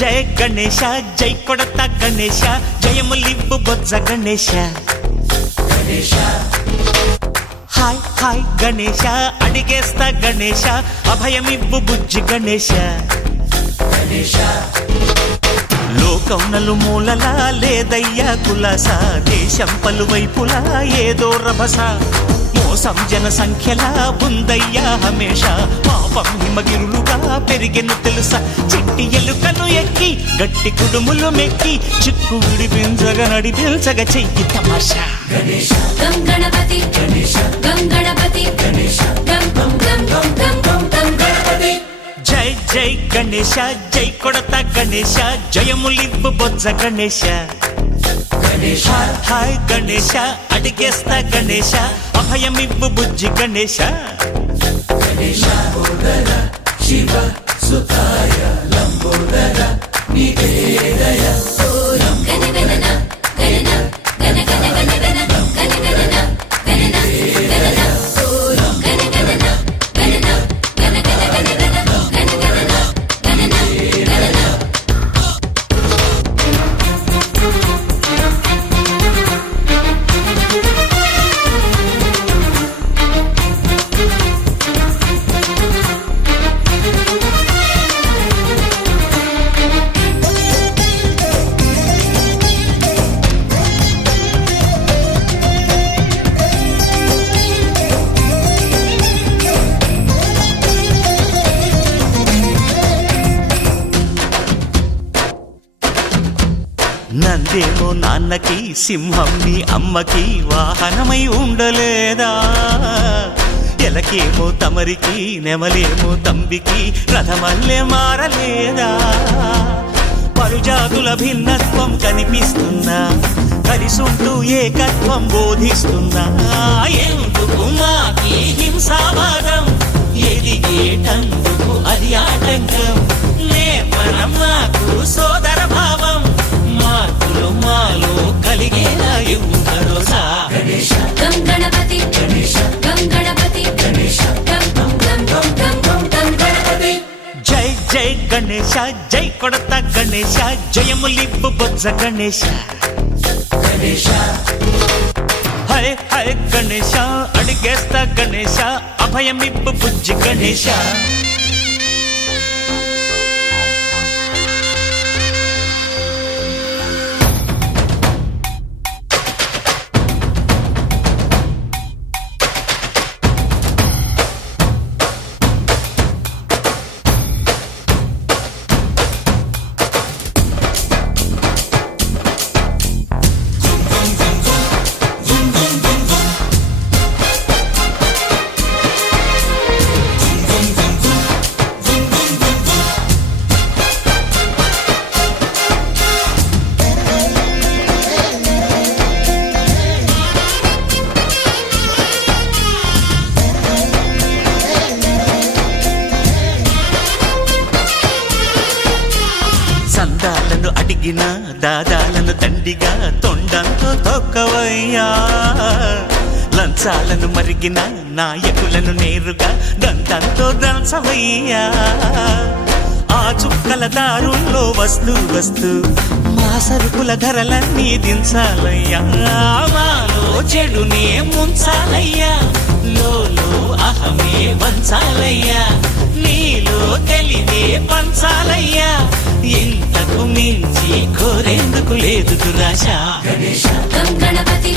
జయ గణేశ జై కొడత గణేశ జయములివ్వు బొజ్జ Ganesha hi hi Ganesha అడిగేస్తా Ganesha అభయమివ్వు బుజ్జి గణేశ లోకం నలుమూలలా లేదయ్యా కులాస దేశం పలువైపులా ఏదో రభస మోసం జన సంఖ్యలా ఉందయ్యా హమేష పాపం హిమగిరులుగా పెరిగెను తెలుసా చిట్టి ఎలుకను ఎక్కి గట్టి కుడుములు మెక్కి చిక్కు విడిపించగ నడిపించగ చెయ్యి తమాషా గణపతి గణపతి జై జై గణేశ జై కొడత గణేశ జయములివ్వు బొజ్జ గణేశ హాయ్ గణేశ అడిగేస్తా గణేశ అభయమివ్వు బుజ్జి గణేశ శివ సుతాయ లంబోదర నివేదయ నందేమో నాన్నకి సింహం నీ అమ్మకి వాహనమై ఉండలేదా ఎలకేమో తమరికి నెమలేమో తంబికి రథమల్లే మారలేదా పరుజాతుల భిన్నత్వం కనిపిస్తున్నా కలిసుంటూ ఏకత్వం బోధిస్తున్నా ఎందుకు మాకి హింసావాదం ఎదిగేటందుకు అది ఆటంకం నేపరం మాకు సోదర భావం మార్పులు మాలో కలిగేలా ఇవ్వు భరోసా గణపతి గణపతి జై జై గణేశ జై కొడత గణేశ జయములివ్వు బొజ్జ గణేశ హై హై గణేశ అడిగేస్తా గణేశ అభయమివ్వు బుజ్జి గణేశ సందాలను అడిగిన దాదాలను దండిగా తొండంతో తొక్కవయ్యా లంచాలను మరిగిన నాయకులను నేరుగా దంతంతో దంచవయ్యా ఆ చుక్కల దారుల్లో వస్తూ వస్తూ మా సరుకుల ధరలన్నీ దించాలయ్యా మాలో చెడునే ముంచాలయ్యా లోలో అహమే వంచాలయ్యా నీలో తెలివే పంచాలయ్యా ఇంతకు మించి కోరేందుకు లేదు దురాశ గణపతి